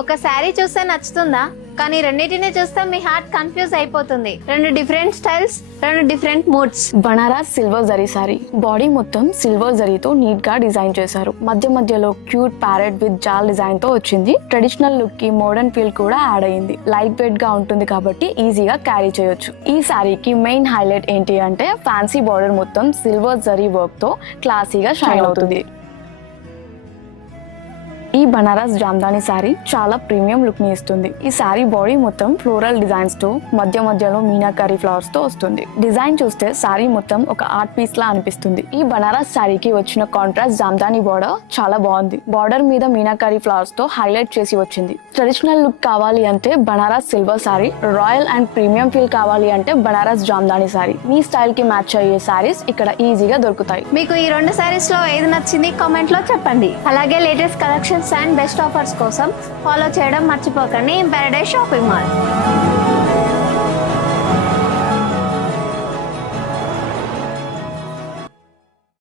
ఒక శారీ చూస్తే నచ్చుతుందా? కానీ రెండింటిని చూస్తే మీ హార్ట్ కన్ఫ్యూజ్ అయిపోతుంది. రెండు డిఫరెంట్ స్టైల్స్, రెండు different moods. Banaras silver zari sorry body మొత్తం సిల్వర్ జరీతో నీట్ గా డిజైన్ చేశారు. మధ్య మధ్యలో క్యూట్ ప్యారెట్ విత్ జాల్ డిజైన్ తో వచ్చింది. ట్రెడిషనల్ లుక్ కి మోడర్న్ ఫీల్ కూడా యాడ్ అయింది. లైట్ వెయిట్ గా ఉంటుంది కాబట్టి ఈజీగా క్యారీ చేయొచ్చు. ఈ సారీకి మెయిన్ హైలైట్ ఏంటి అంటే ఫ్యాన్సీ బార్డర్ మొత్తం సిల్వర్ జరీ వర్క్ తో క్లాసీగా షైన్ అవుతుంది. ఈ బనారస్ జామ్దాని శారీ చాలా ప్రీమియం లుక్ ని ఇస్తుంది. ఈ శారీ బాడీ మొత్తం ఫ్లోరల్ డిజైన్స్ తో మధ్య మధ్యలో మీనాకరీ ఫ్లవర్స్ తో వస్తుంది. డిజైన్ చూస్తే శారీ మొత్తం ఒక ఆర్ట్ పీస్ లా అనిపిస్తుంది. ఈ బనారస్ శారీకి వచ్చిన కాంట్రాస్ట్ జామ్దాని బార్డర్ చాలా బాగుంది. బార్డర్ మీద మీనాకరీ ఫ్లవర్స్ తో హైలైట్ చేసి వచ్చింది. ట్రెడిషనల్ లుక్ కావాలి అంటే Banaras silver sari, royal and premium feel కావాలి అంటే బనారస్ జామ్దాని శారీ. మీ స్టైల్ కి మ్యాచ్ అయ్యే శారీస్ ఇక్కడ ఈజీగా దొరుకుతాయి. మీకు ఈ రెండు శారీస్ లో ఏది నచ్చింది కామెంట్ లో చెప్పండి. అలాగే latest collections and best offers కోసం ఫాలో చేయడం మర్చిపోకండి. Paradise shopping mall.